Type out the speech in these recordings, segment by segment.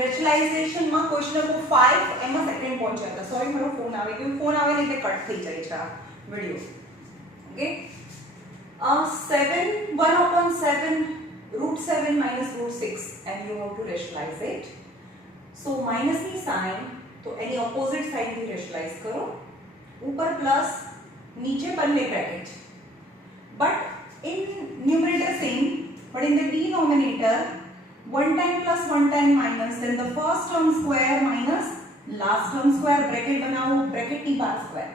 Rationalisation માં question number 5 એમાં second પહોંચ્યા હતા. સોરી મારો ફોન આવી ગયો. ફોન આવે ને એટલે કટ થઈ જાય છે આ video. Okay 7 1/7 √7 minus √6 and you have to rationalize it. So minus ની સાઇન તો એની ઓપોઝિટ સાઇન થી રેશનલાઇઝ કરો. ઉપર પ્લસ નીચે બંને bracket. But in numerator same, but in the denominator one time plus one time minus, then the first term square minus last term square. Bracket बनाओ, bracket की bar square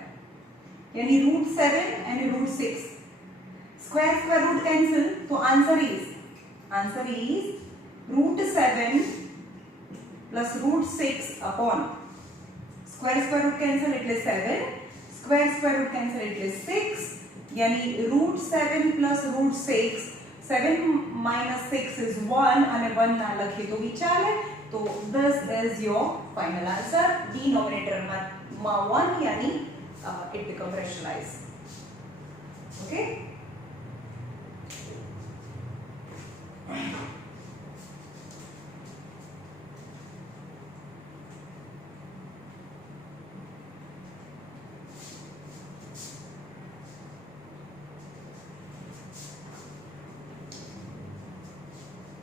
यानी √7 and √6 square square root cancel. तो answer is √7 plus √6 upon square square root cancel એટલે 7, square square root cancel એટલે 6 यानी √7 plus √6. 7 minus 6 is 1 અને 1 ના લખીએ તો બી ચાલે. તો this is your final answer. Denominator માં 1 यानी it become rationalized. Okay.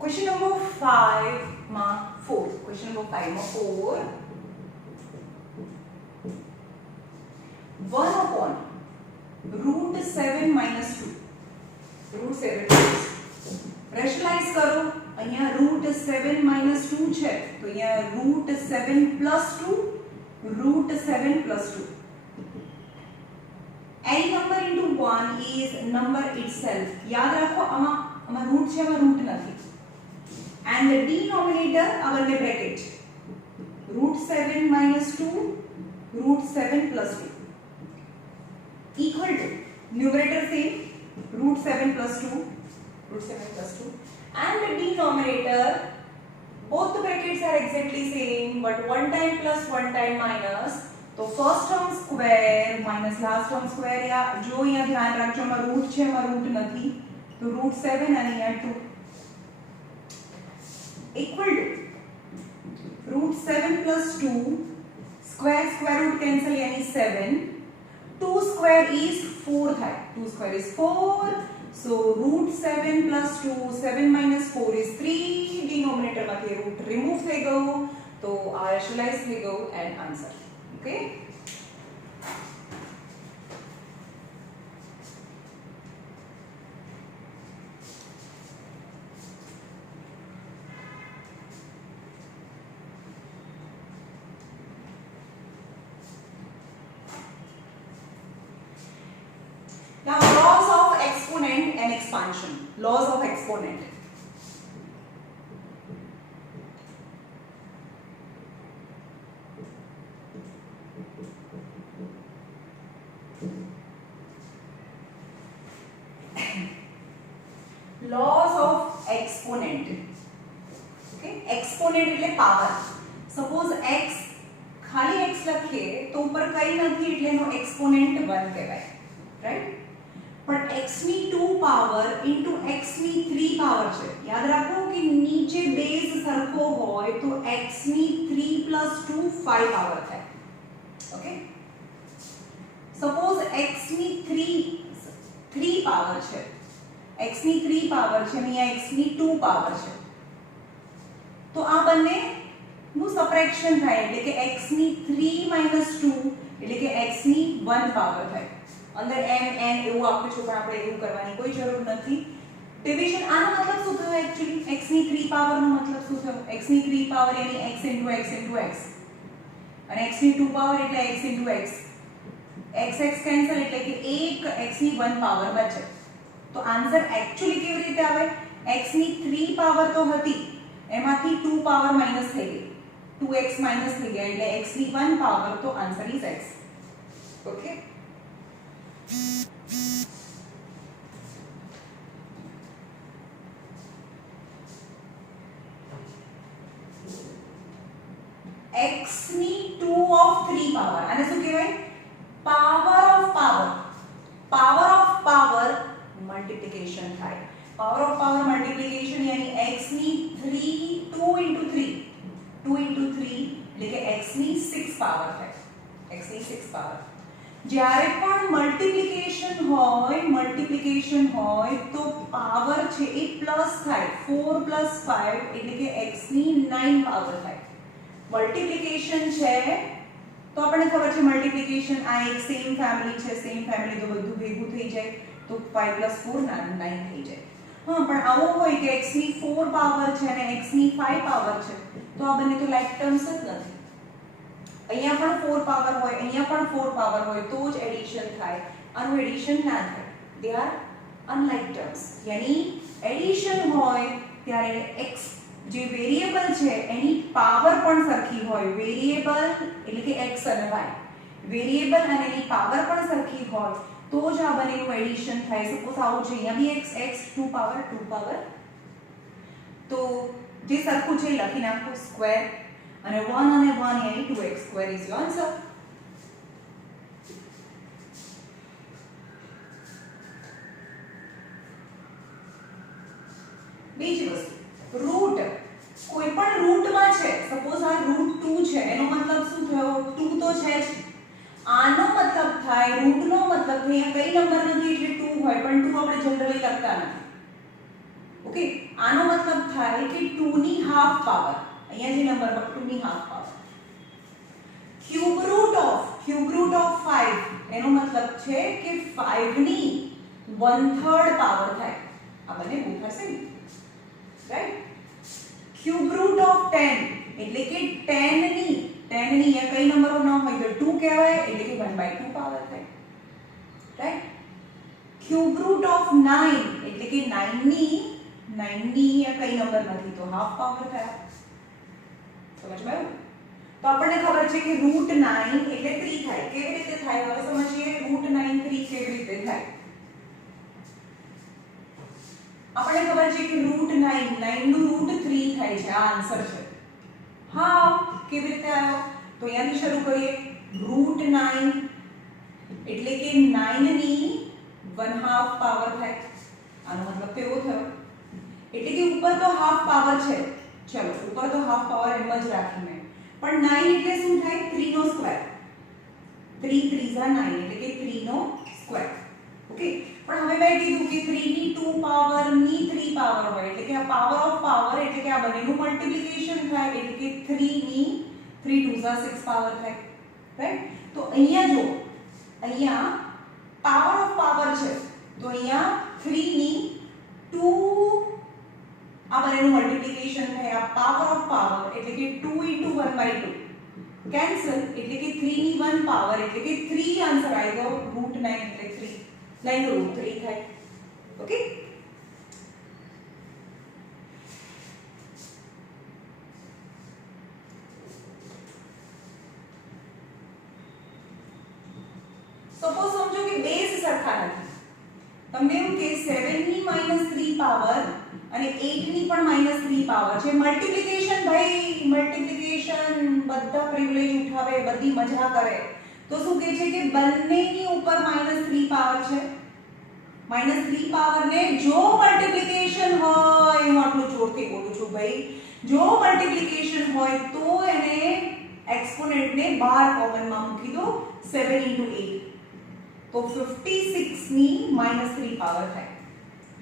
Question number 5 ma 4. Question number 5 ma 4. 1/√7 minus 2. √7 રેશનલાઇઝ કરો. અહીંયા √7 minus 2 છે તો અહીંયા √7 plus 2 √7 plus 2. Any number into 1 is number itself. યાદ રાખો આમાં રૂટ છે, આમાં રૂટ નથી. And the denominator our bracket √7 minus 2 √7 plus 2 equal to numerator same √7 plus 2 √7 plus 2 and the denominator both the brackets are exactly same but one time plus one time minus. तो first term square minus last term square या जो यहाँ ध्यान रखो में root છે में root નથી तो √7 અને यहाँ 2 equal to √7 plus 2 square square root cancel यानी 7. 2 square is 4 થાય. 2 square is 4. So √7 plus 2 7 minus 4 is 3. denominator માંથી root remove થઈ ગયું તો આ રેશનલાઇઝ થઈ ગયું and answer. Okay. Now laws of exponent and expansion. Laws of exponent. Laws of exponent. Okay, exponent એટલે પાવર. Suppose x ખાલી x લખીએ તો ઉપર કઈ નથી એટલે એનો exponent 1 કહેવાય. Right? પણ x ની 2 પાવર into x ની 3 પાવર છે. યાદ રાખો કે નીચે બેઝ સરખો હોય તો x ની 3 plus 2 5 પાવર થાય. ઓકે. સપોઝ x ની 3 પાવર છે. x ની 3 પાવર છે અને અહીંયા x ની 2 પાવર છે. તો આ બંને નું સબટ્રેક્શન થાય એટલે કે x ની 3 minus 2 એટલે કે x ની 1 પાવર થાય. અંદર m n એવું આપ્યું છે પણ આપણે એવું કરવાની કોઈ જરૂર નથી. ડિવિઝન આનો મતલબ શું થયો એક્ચ્યુઅલી x ની 3 પાવર નો મતલબ શું થયો x ની 3 પાવર यानी x into x into x અને x ની 2 પાવર એટલે x into x x x cancel એટલે કે 1 x ની 1 પાવર બચે. તો આન્સર એક્ચ્યુઅલી કેવી રીતે આવે x ની 3 પાવર તો હતી એમાંથી 2 પાવર માઈનસ થઈ ગઈ 2x માઈનસ થઈ ગયા એટલે x ની 1 પાવર તો answer is x. Okay. x ની 2 of 3 પાવર આને શું કહેવાય power of power. Power of power multiplication थाय। पावर ऑफ पावर मल्टीप्लिकेशन यानी x ની 2 into 3 એટલે કે x ની 6 પાવર થાય, x ની 6 પાવર। જ્યારે પણ મલ્ટીપ્લિકેશન હોય તો પાવર છે એ પ્લસ થાય, 4 + 5 એટલે કે x ની 9 પાવર થાય। મલ્ટીપ્લિકેશન છે તો આપણને ખબર છે મલ્ટીપ્લિકેશન આ એક સેમ ફેમિલી છે, સેમ ફેમિલી તો બધું ભેગું થઈ જાય તો 5 + 4 9 થઈ જાય। હા, પણ આવો હોય કે x ની 4 પાવર છે અને x ની 5 પાવર છે તો આ બંને તો લાઈક ટર્મ્સ જ નથી। અહીંયા પણ 4 પાવર હોય, અહીંયા પણ 4 પાવર હોય તો જ એડિશન થાય, આનું એડિશન ના થાય। દે આર અનલાઇક ટર્મ્સ, યાની એડિશન હોય ત્યારે x જે વેરિયેબલ છે એની પાવર પણ સરખી હોય। વેરિયેબલ એટલે કે x અને y, વેરિયેબલ અને એની પાવર પણ સરખી હોય તો જ આ બંનેનું એડિશન થાય। સપોઝ આવું છે, અહીંયા બી x 2 પાવર તો જે સરખું છે લખી નાખો સ્ક્વેર અને 1 અને 1 યાની 2x² ઇઝ યોર આન્સર। બીજી વસ્તુ, રૂટ, કોઈ પણ રૂટમાં છે, સપોઝ આ √2 છે એનો મતલબ શું થયો? 2 તો છે જ, આનો મતલબ થાય, રૂટનો મતલબ થાય કઈ નંબર નથી એટલે 2 હોય, પણ 2 આપણે જનરલી લખતા નથી। ઓકે, આનો મતલબ થાય કે 2 ની હાફ પાવર, અહીંયા જે નંબર 2 ની half power. Cube root of 5 એનો મતલબ છે કે 5 ની 1/3 પાવર થાય। આ બંને બહુ થશે ને, રાઈટ? ક્યુબ રૂટ ઓફ 10 એટલે કે 10 ની અહીંયા કઈ નંબરો ન હોય તો 2 કહેવાય એટલે કે 1/2 પાવર થાય, રાઈટ? ક્યુબ રૂટ ઓફ 9 એટલે કે 9 ની અહીંયા કઈ નંબર નથી તો હાફ પાવર થાય। સમજમાં આવ્યું? તો આપણને ખબર છે કે √9 એટલે 3 થાય। કેવી રીતે થાય હવે સમજીએ, √9 3 કેવી રીતે થાય? આપણને ખબર છે કે √9 નું √3 થાય છે, આ આન્સર છે। હા, કેવી રીતે આવ્યો? તો અહીંયાથી શરૂ કરીએ, √9 એટલે કે 9 ની 1/2 પાવર થાય। આનો મતલબ તો એવો થયો એટલે કે ઉપર તો હાફ પાવર છે, ચલો ઉપર તો હાફ પાવર એમ જ રાખી મેં, પણ 9 એટલે શું થાય? 3 નો સ્ક્વેર, 3 3 9 એટલે કે 3 નો સ્ક્વેર। ઓકે, પણ હવે મેં કીધું કે 3 ની 2 પાવર ની 3 પાવર હોય એટલે કે આ પાવર ઓફ પાવર એટલે કે આ બંનેનું મલ્ટીપ્લિકેશન થાય એટલે કે 3 ની 3 2 6 પાવર થાય, રાઈટ? તો અહીંયા જો, અહીંયા પાવર ઓફ પાવર છે તો અહીંયા 3 ની 2 આ બંનેનું મલ્ટીપ્લિકેશન થાય, આ પાવર ઓફ પાવર એટલે કે 2 * 1/2 કેન્સલ એટલે કે 3 ની 1 પાવર એટલે કે 3 આન્સર આવી ગયો, √9 એટલે 3 9 નું √3 થાય। ઓકે, સપોઝ સમજો કે બેઝ સરખા નથી, તમને એવું કે 7 ની -3 પાવર અને 8 ની પણ -3 પાવર છે। મલ્ટીપ્લિકેશન ભાઈ, મલ્ટીપ્લિકેશન બધા પ્રિવિલેજ ઉઠાવે, બધી મજા કરે, તો શું કહે છે કે બંનેની ઉપર -3 પાવર છે। -3 પાવર ને જો મલ્ટીપ્લિકેશન હોય, હું આટલું જોરથી બોલું છું ભાઈ, જો મલ્ટીપ્લિકેશન હોય તો એને એક્સપોનેન્ટ ને બહાર કોમનમાં મૂકી દો, 7 * 8 તો 56 ની -3 પાવર થાય,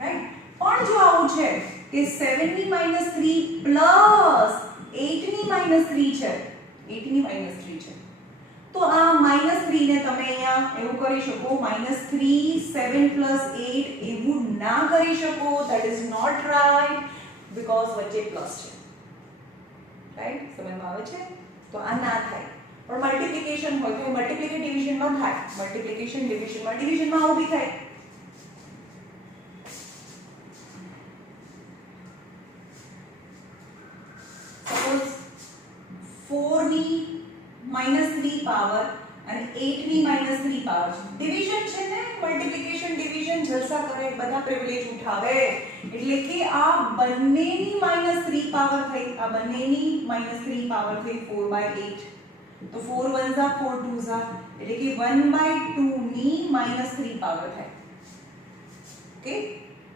રાઈટ? પણ જો આવું છે કે 7 ની -3 પ્લસ 8 ની -3 છે, 8 ની -3 છે, તો આ -3 ને તમે અહીંયા એવું કરી શકો, -3 7 + 8 એવું ના કરી શકો, that is not right because વચ્ચે પ્લસ છે, રાઈટ? સમજમાં આવે છે? તો આ ના થાય, પણ મલ્ટીપ્લિકેશન હોય તો મલ્ટીપ્લિકેશન ડિવિઝનમાં થાય, મલ્ટીપ્લિકેશન ડિવિઝનમાં, ડિવિઝનમાં આવું બી થાય। સપોઝ 4 ની -3 પાવર અને 8 ની -3 પાવર છે, ડિવિઝન છે ને, મલ્ટીપ્લિકેશન ડિવિઝન જલસા કરે, બધા પ્રિવિલેજ ઉઠાવે, એટલે કે આ બંનેની -3 પાવર થઈ, આ બંનેની -3 પાવર થઈ 4/8, તો 4 1 ઝા 4 2 ઝા એટલે કે 1/2 ની -3 પાવર થાય. ઓકે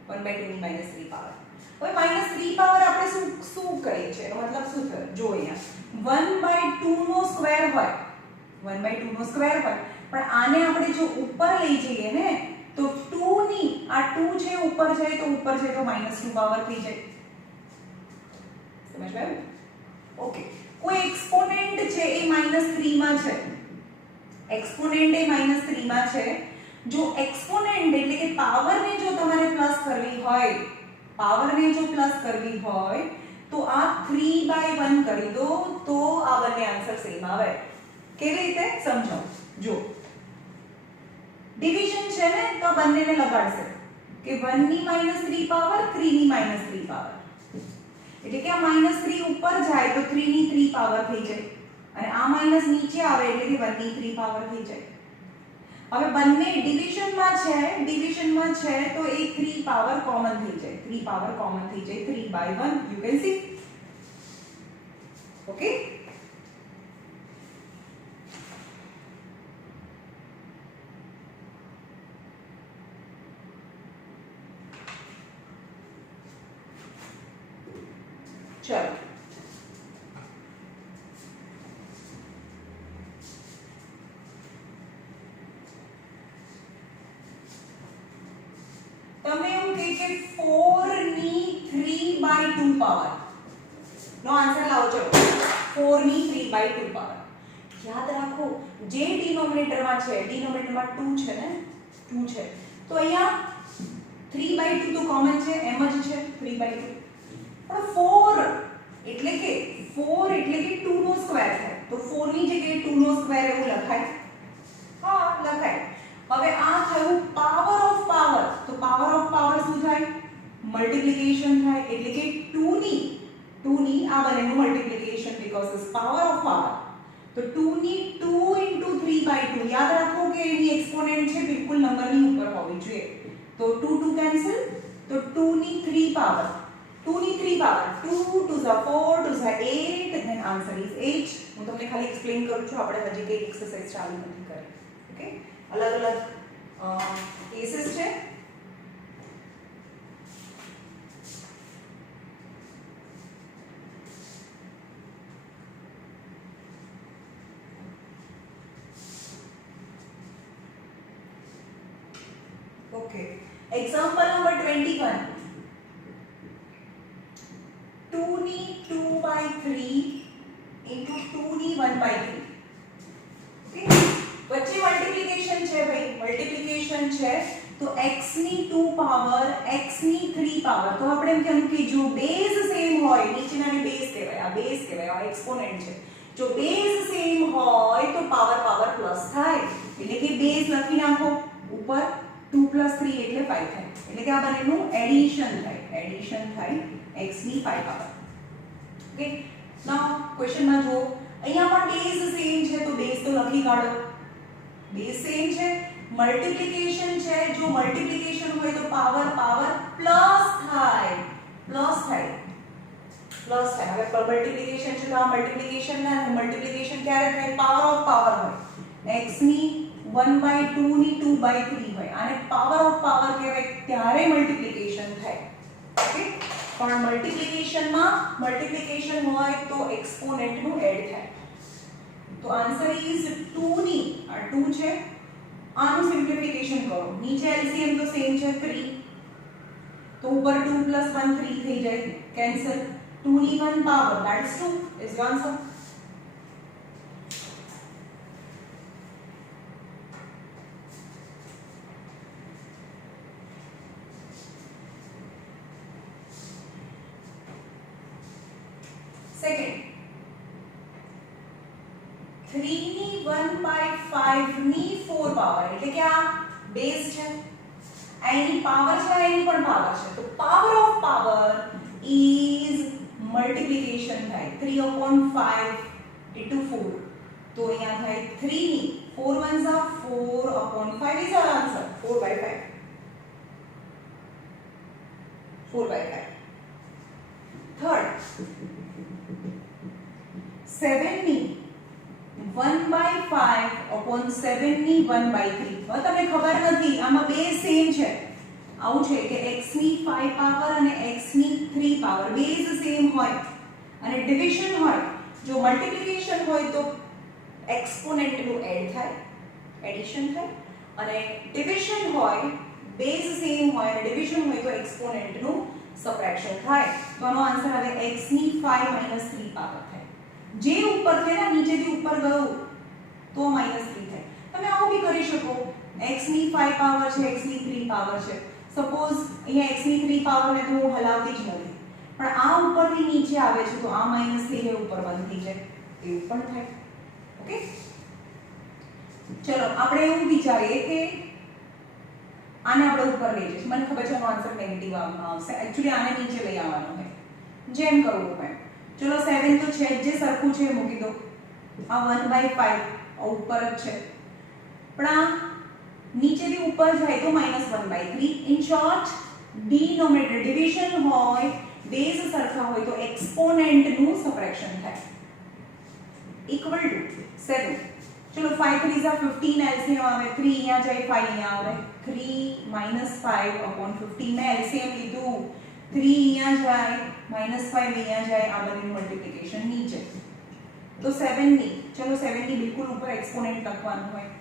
1/2 ની -3 પાવર. હવે -3 પાવર આપણે શું કરીએ છીએ એનો મતલબ શું થયો જો અહીંયા 1/2 નો સ્ક્વેર હોય 1/2 નો સ્ક્વેર હોય પણ આને આપણે જો ઉપર લઈ જઈએ ને તો 2 ની આ 2 છે ઉપર જાય તો ઉપર છે તો -2 પાવર થઈ જાય. સમજ આવ્યું? ઓકે કોઈ એક્સપોનેન્ટ છે એ -3 માં છે. એક્સપોનેન્ટ એ -3 માં છે. જો એક્સપોનેન્ટ એટલે કે પાવરને જો તમારે પ્લસ કરવી હોય પાવરને જો પ્લસ કરવી હોય તો આ 3/1 કરી દો તો આ બંને આન્સર સેમ આવે. કેવી રીતે સમજો જો ડિવિઝન છે ને તો બંનેને લગાડશે કે 1 ની -3 પાવર 3 ની -3 પાવર એટલે કે આ -3 ઉપર જાય તો 3 ની 3 પાવર થઈ જાય અને આ માઈનસ નીચે આવે એટલે કે 1 ની 3 પાવર થઈ જાય. હવે બંને ડિવિઝનમાં છે તો એ 3 પાવર કોમન થઈ જાય 3 પાવર કોમન થઈ જાય 3/1 you can see. ઓકે ચલો તમને એવું કહે કે 4 ની 3/2 પાવર નો આન્સર લાવો. ચલો 4 ની 3/2 પાવર યાદ રાખો જે ડિનોમિનેટરમાં છે ડિનોમિનેટરમાં 2 છે ને 2 છે તો અહીંયા 3/2 તો કોમન છે એમ જ છે 3/2 પણ 4 એટલે કે 2 નો સ્ક્વેર થાય તો 4 ની જગ્યાએ 2 નો સ્ક્વેર એવું લખાય. હા લખાય. હવે આ થયું પાવર ઓફ પાવર તો પાવર ઓફ પાવર શું થાય મલ્ટીપ્લિકેશન થાય એટલે કે 2 ની આ બંનેનું multiplication because is power of power તો 2 ની 2 * 3/2 યાદ રાખો કે એની એક્સપોનેન્ટ છે બિલકુલ નંબરની ઉપર હોવી જોઈએ તો 2 2 કેન્સલ તો 2 ની 3 પાવર 2 ની 3 power 2 2 Jha 4 2 Jha 8 then answer is 8. હું તમને ખાલી એક્સપ્લેન કરું છું આપણે હજી કઈ એક્સરસાઇઝ ચાલુ નથી કરી. ઓકે અલગ અલગ કેસીસ છે. ઓકે એક્ઝામ્પલ નંબર 21 2 ની 2/3 into 2 ની 1/3. ઓકે વચ્ચે મલ્ટીપ્લિકેશન છે ભાઈ મલ્ટીપ્લિકેશન છે તો x ની 2 પાવર x ની 3 પાવર તો આપણે એમ કહેવું કે જો બેઝ સેમ હોય નીચેનાને બેઝ કહેવાય આ બેઝ કહેવાય આ એક્સપોનેન્ટ છે જો બેઝ સેમ હોય તો પાવર પાવર પ્લસ થાય એટલે કે બેઝ લખી નાખો ઉપર 2 + 3 એટલે 5 થાય એટલે કે આ બંનેનું એડિશન થાય x ની 5 પાવર. ઓકે નાઉ ક્વેશ્ચનમાં જો અહીંયા પણ બેઝ સેમ છે તો બેઝ તો લખી કાઢો બેઝ સેમ છે મલ્ટીપ્લિકેશન છે જો મલ્ટીપ્લિકેશન હોય તો પાવર પાવર પ્લસ થાય હવે મલ્ટીપ્લિકેશન છે તો આ મલ્ટીપ્લિકેશન ના મલ્ટીપ્લિકેશન ક્યારે થાય પાવર ઓફ પાવર હોય x ની 1/2 ની 2/3 હોય આને પાવર ઓફ પાવર કહેવાય ત્યારે મલ્ટીપ્લિકેશન થાય. ઓકે પણ મલ્ટીપ્લિકેશન હોય તો એક્સપોનેન્ટ નું એડ થાય તો આન્સર ઇઝ 2 ની આ 2 છે આનું સિમ્પ્લિફિકેશન કરો નીચે એલસીએમ તો સેમ છે 3 તો ઉપર 2 + 1 3 થઈ જાય કેન્સલ 2 ની 1 power that is 2 is the answer. Second 3 ની 1/5 ની 4 પાવર એટલે કે આ બેઝ છે એની પાવર છે એની પણ પાવર છે તો power of power is multiplication થાય 3/5 into 4 તો અહીંયા થાય 3 ની 4 1 Jha 4/5 is our answer 4/5 third 7 ની 1/5/7 ની 1/3. હવે તમને ખબર નથી આમાં બે સેમ છે, આવું છે કે x ની 5 પાવર અને x ની 3 પાવર બેઝ સેમ હોય અને ડિવિઝન હોય, જો મલ્ટીપ્લિકેશન હોય તો એક્સપોનેન્ટ નું એડ થાય, એડિશન થાય, અને ડિવિઝન હોય બેઝ સેમ હોય અને ડિવિઝન હોય તો એક્સપોનેન્ટ નું સબટ્રેક્શન થાય. તો આનો આન્સર આવે x ની 5 - 3 પાવર થાય. જે ઉપર છે ને નીચેથી ઉપર ગયું તો -3 થાય. તમે આવું બી કરી શકો, x ની 5 પાવર છે, x ની 3 પાવર છે. સપોઝ અહીંયા x ની 3 પાવર ને તો હું હલાવતી જ નથી, પણ આ ઉપરથી નીચે આવે છે તો આ માઈનસ થઈ જાય, ઉપર 1 થઈ જાય, એવું પણ થાય. ઓકે, ચલો આપણે એવું વિચારીએ કે આને આપણે ઉપર લઈ જઈશું. મને ખબર છે આનો આન્સર નેગેટિવ આવશે, એકચ્યુઅલી આને નીચે લઈ આવવાનો છે, જેમ કરવું હોય. ચલો 7 તો છે જે સરખું છે મૂકી દો, આ 1/5 ઉપર જ છે, પણ આ નીચેથી ઉપર જાય તો -1/3. ઇન શોર્ટ ડિનોમિનેટર ડિવિઝન હોય, બેઝ સરખા હોય તો એક્સપોનેન્ટ નું સબટ્રેક્શન થાય, ઇક્વલ ટુ 7. ચલો 5 3 * 15 એલસીએમ આવે, 3 અહીંયા જાય 5 અહીંયા આવે, 3 - 5/15 મેં એલસીએમ લીધું, 3 અહીંયા જાય -5 અહીંયા જાય, આ બંનેનું મલ્ટીપ્લિકેશન નીચે તો 7 ની, ચલો 7 ની બિલકુલ ઉપર એક્સપોનેન્ટ લખવાનું હોય,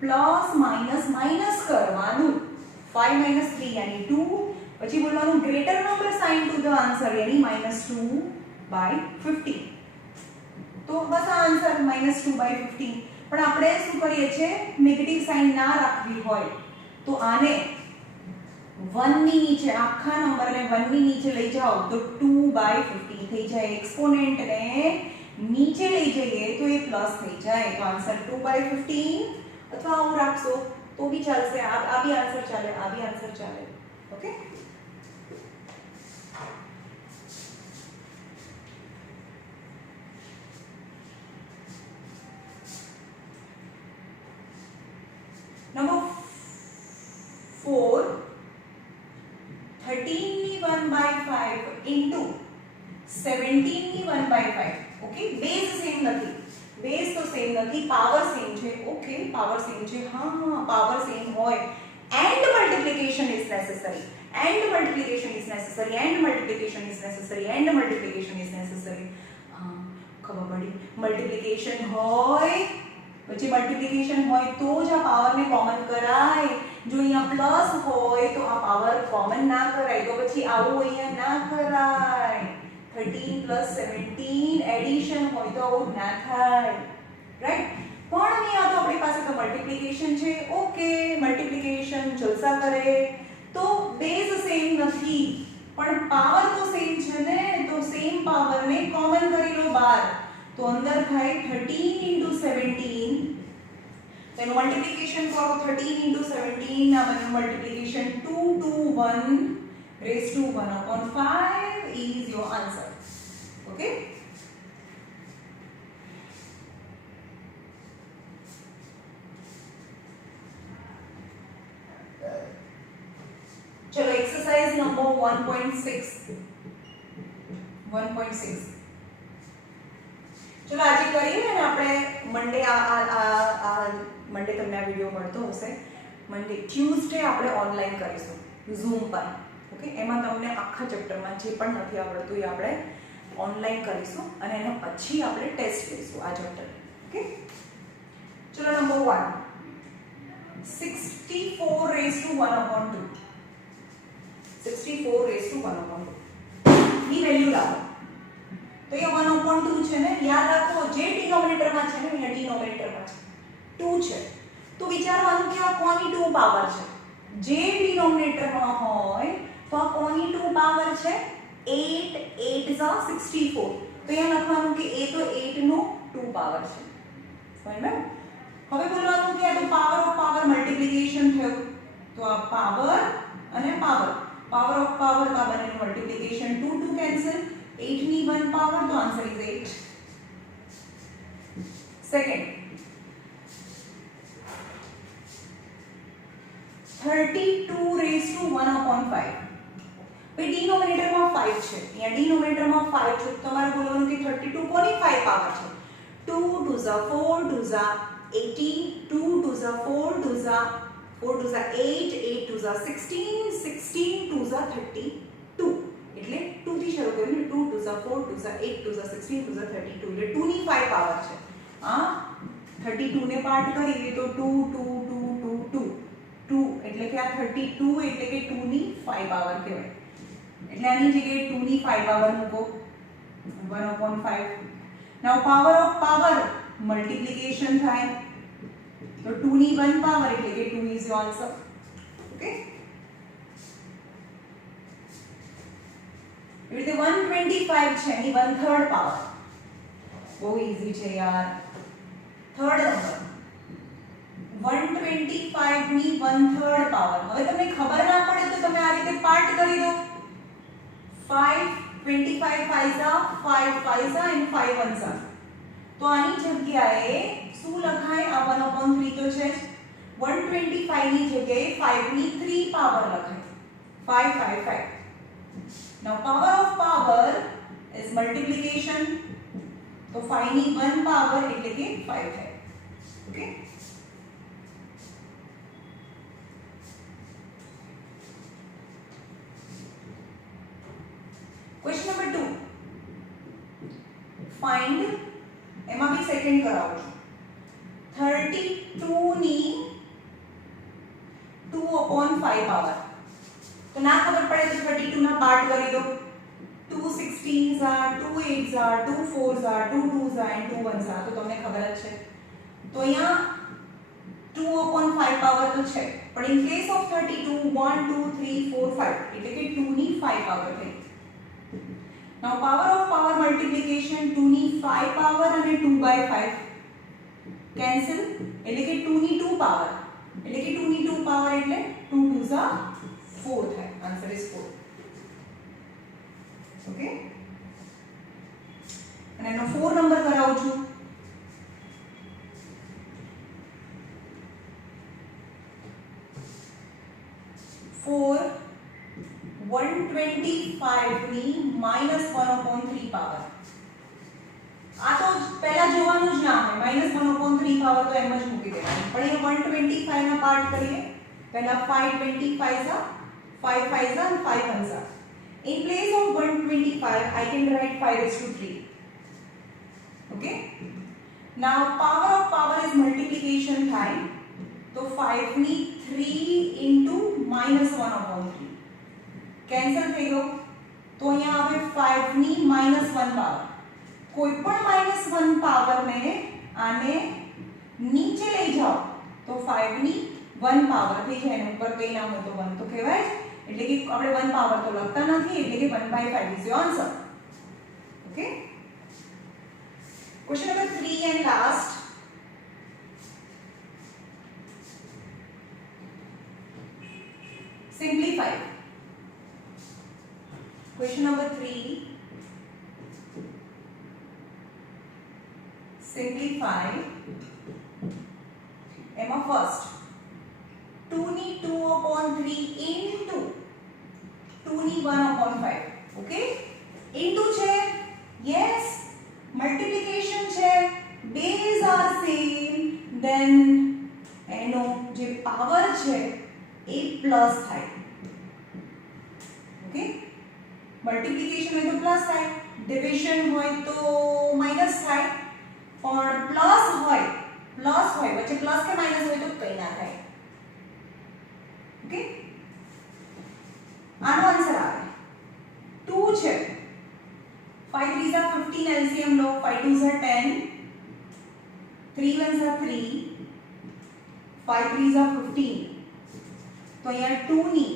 પ્લસ માઇનસ કરવાનું, 5 - 3 यानी 2, પછી બોલવાનું greater number sine to the answer यानी -2/15. તો બસ આ આન્સર -2/15. પણ આપણે શું કરીએ છીએ, નેગેટિવ સાઇન ના રાખવી હોય તો આને 1 ની નીચે, આખા નંબરને 1 ની નીચે લઈ જાઓ તો 2/15 થઈ જાય. એક્સપોનેન્ટ ને નીચે લઈ જઈએ તો એ પ્લસ થઈ જાય, તો આન્સર 2/15. અથવા આવું રાખશો તો બી ચાલશે, આ બી આન્સર ચાલે, આ બી આન્સર ચાલે. ઓકે, નંબર 4 13 ની 1/5 ઇન્ટુ 17 ની 1/5. ઓકે, બેઝ સેમ નથી, બેઝ તો સેમ નથી, પાવર સેમ છે. ઓકે, પાવર સેમ છે, હા પાવર સેમ હોય and multiplication is necessary, and multiplication is necessary, and multiplication is necessary, and multiplication is necessary. ખબર પડી, મલ્ટીપ્લિકેશન હોય પછી મલ્ટીપ્લિકેશન હોય તો જ આ પાવરને કોમન કરાય. જો અહીંયા પ્લસ હોય તો આ પાવર કોમન ના કરાય, તો પછી આવું અહીંયા ના કરાય. 13 + 17 એડિશન હોય તો આવું ના થાય, રાઈટ? પણ અહીંયા તો આપણી પાસે તો મલ્ટીપ્લિકેશન છે. ઓકે, મલ્ટીપ્લિકેશન જલસા કરે, તો બેઝ સેમ નથી પણ પાવર તો સેમ છે ને, તો સેમ પાવરને કોમન કરી લો બહાર, તો અંદર થાય 13 * 17. તો એનું મલ્ટીપ્લિકેશન કરો, 13 * 17 ના બંને multiplication 2 to 1 raised to 1/5 is your answer. Okay, चलो एक्सरसाइज नंबर 1.6. चलो आज करिए ने આપણે મંડે આ મંડે તમને આ વિડિયો મળતો હશે, મંડે ટ્યુઝડે આપણે ઓનલાઈન કરીશું ઝૂમ પર. ઓકે, એમાં તમને આખા ચેપ્ટરમાં જે પણ નથી આવડતું એ આપણે ઓનલાઈન કરીશું અને એના પછી આપણે ટેસ્ટ લઈશું આ ચેપ્ટર. ઓકે, ચલો number 1 64 raised to 1/2. 64 raised to 1/2 ની વેલ્યુ લાવો. તો એ 1/2 છે ને, યાદ રાખો જે ડિનોમિનેટરમાં છે ને, અહીંયા ડિનોમિનેટરમાં છે 2 છે, તો વિચારવાનું કે આ કોની 2 પાવર છે. જે ડિનોમિનેટરમાં હોય તો આ કોની 2 પાવર છે, 8 8 * 64. તો અહીંયા લખવાનું કે એ તો 8 નો 2 પાવર છે. સમજ્યા? હવે બોલવાનું કે આ તો પાવર ઓફ પાવર મલ્ટીપ્લિકેશન થયું, તો આ પાવર અને પાવર ઓફ પાવર તો આ બંનેનું મલ્ટીપ્લિકેશન 2 2 કેન્સલ, 8 ની 1 પાવર, તો answer is 8. Second 32 raised to 1/5. ભાઈ ડિનોમિનેટરમાં 5 છે, અહીંયા ડિનોમિનેટરમાં 5 છે, તમારે બોલવાનું કે 32 કોની 5 પાવર છે, 2 2s are 4 2s are 18 2 2s are 4 2s are 4 2s are 8 8 2s are 16 16 2s are 32 એટલે 2 થી શરૂ કરીને 2 2s are 4 2s are 8 2s are 16 2s are 32 એટલે 2 ની 5 પાવર છે આ 32 ને પાર્ટ કરીએ તો 2 2 2 2 2 2 એટલે કે આ 32 એટલે કે 2 ની 5 પાવર કહેવાય એટલે આની જગ્યાએ 2 ની 5 પાવર મૂકો 1/5 now power of power multiplication થાય તો 2 ની 1 પાવર એટલે કે 2 is your answer okay એ રીતે 125 છે એની 1/3 પાવર બહુ ઈઝી છે યાર થર્ડ નંબર 125 ની 1/3 પાવર હવે તમને ખબર ના પડે તો તમે આ રીતે પાર્ટ કરી દો 5 25 5 5 5 and 5 1 તો આની જગ્યાએ શું લખાય આ 1/3 તો છે 125 ની જગ્યાએ 5 ની 3 પાવર લખાય 5 5 5 now power of power is multiplication તો 5 ની 1 પાવર એટલે કે 5 થાય ઓકે ક્વેશ્ચન નંબર 2 ફાઇન્ડ એમાં બી સેકન્ડ કરાવું છું 32 ની 2/5 પાવર તો ના ખબર પડે તો 32 ના પાર્ટ કરી દો 2 16s are 2 8s are 2 4s are 2 2s are and 2 1s are તો તમને ખબર જ છે તો અહીંયા 2/5 પાવર તો છે પણ ઇન કેસ ઓફ 32 1 2 3 4 5 એટલે કે 2 ની 5 પાવર થઈ now power of power multiplication 2 ની 5 પાવર અને 2/5 કેન્સલ એટલે કે 2 ની 2 પાવર એટલે કે 2 ની 2 પાવર એટલે 2 2s are 4 થાય આન્સર ઇઝ 4 ઓકે અને એનો 4 નંબર કરાવું છું 4 125 ની -1/3 પાવર આ તો પહેલા જોવાનું જ ના હોય -1/3 પાવર તો એમ જ મૂકી દેવાની પણ એ 125 ના પાર્ટ કરીએ પહેલા 5 25s are 5 5s are and 5 1s are in place of 125 I can write 5/3 okay now power of power is multiplication થાય તો 5 ની 3 into -1/3 કેન્સલ થઈ ગયો તો અહીંયા આવે 5 ની -1 પાવર કોઈ પણ -1 પાવર ને આને નીચે લઈ જાઓ તો 5 ની 1 પાવર થઈ જાય એના ઉપર કઈ ના હોય તો 1 તો કહેવાય એટલે કે આપણે 1 પાવર તો લખતા નથી એટલે કે 1/5 is your answer okay question number 3 and last simplify question number 3 simplify એમાં first 2 ની 2/3 into 2 ની 1/5 okay into છે yes multiplication છે base are same then એનો જે પાવર છે એ પ્લસ થાય ઓકે મલ્ટીપ્લિકેશન હોય તો પ્લસ થાય ડિવિઝન હોય તો માઈનસ થાય પણ પ્લસ હોય વચ્ચે પ્લસ કે માઈનસ હોય તો કંઈ ના થાય ઓકે આનો આન્સર આવે 2 છે 5 3s are 15 LCM law 5 2s are 10 3 1s are 3 5 3s are 15 તો અહીંયા 2 ની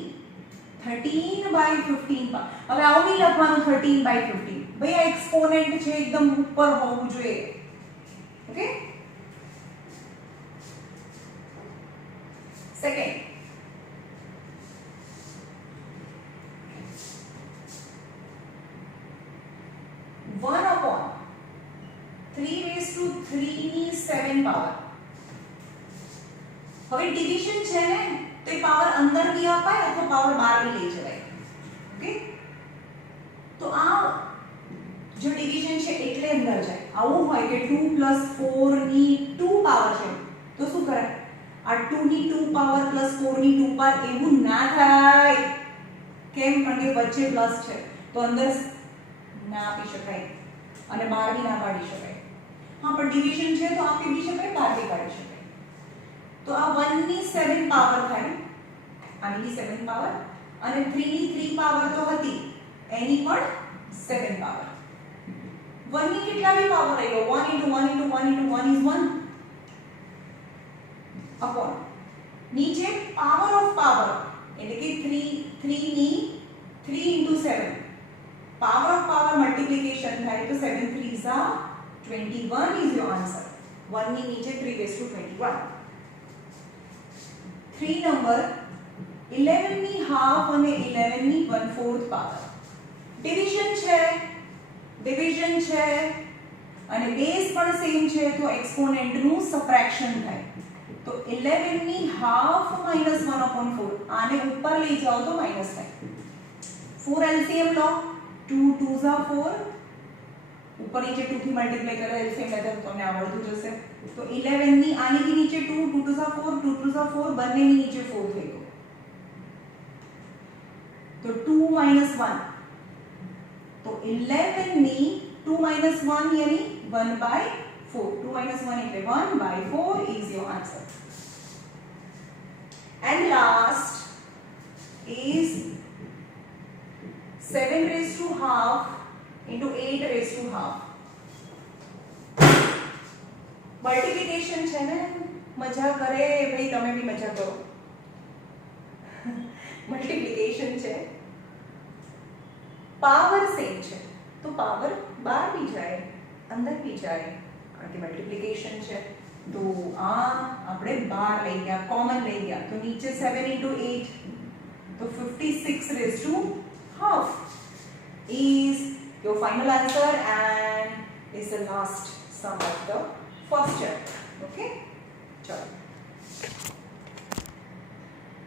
13/15 હવે આવું નહીં લખવાનું 13/15 ભાઈ આ એક્સપોનેન્ટ છે એકદમ ઉપર હોવું જોઈએ ઓકે સેકન્ડ वन अपॉन 3/3 ની 7 પાવર હવે ડિવિઝન છે ને તો એ પાવર અંદર બી અપાય અથવા પાવર બહાર બી લઈ જવાય ઓકે તો આ જો ડિવિઝન છે એટલે અંદર જાય આવું હોય કે 2 + 4 ની 2 પાવર છે તો શું કરાય? આ 2 ની 2 પાવર + 4 ની 2 પાવર એવું ના થાય. કેમ? કારણ કે વચ્ચે પ્લસ છે તો અંદર ના આપી શકાય અને બહાર બી ના પાડી શકાય. હા, પણ ડિવિઝન છે તો આપી બી શકાય, બહાર બી પાડી શકાય. તો આ 1 ની 7 પાવર થાય, આની 7 પાવર, અને 3 ની 3 પાવર તો હતી એની પણ 7 પાવર. 1 ની કેટલા બી પાવર લઈ લો, 1 * 1 * 1 * 1 is 1 अपॉन नीचे पावर ऑफ पावर એટલે કે 3 ની 3 * 7 પાવર ઓફ પાવર મલ્ટીપ્લિકેશન થાય તો 7 3s are 21 is your answer. 1 ની નીચે 3^21. 3 નંબર 11 ની હાફ અને 11 ની 1/4 પાવર. ડિવિઝન છે અને બેઝ પણ સેમ છે તો એક્સપોનેન્ટ નું સબટ્રેક્શન થાય. તો 11 ની હાફ -1/4 આને ઉપર લઈ જાઓ તો માઈનસ થાય. 4 એલસીએમ લો, 2 2s are 4, ઉપર નીચે 2 થી મલ્ટીપ્લાય કરો એલસીએમ મેથડ તમને આવડતું જશે. તો 11 ની આની નીચે 2 2 2s are 4 2 2s are 4 બંનેની નીચે 4 થઈ ગયો. તો 2 - 1 તો 11 ની 2 - 1 यानी 1/4. 2 - 1 એટલે 1/4 is your answer. And last is 7^2 into 8^2. Multiplication છે ને, મજા કરે ભાઈ, તમે બી મજા કરો. મલ્ટીપ્લિકેશન છે, પાવર સેમ છે તો પાવર બહાર બી જાય અંદર બી જાય, કારણ કે મલ્ટીપ્લિકેશન છે. તો આ આપણે બહાર લઈ ગયા, કોમન લઈ ગયા તો નીચે 7 * 8 તો 56^2 is your final answer and is the last sum of the first chapter.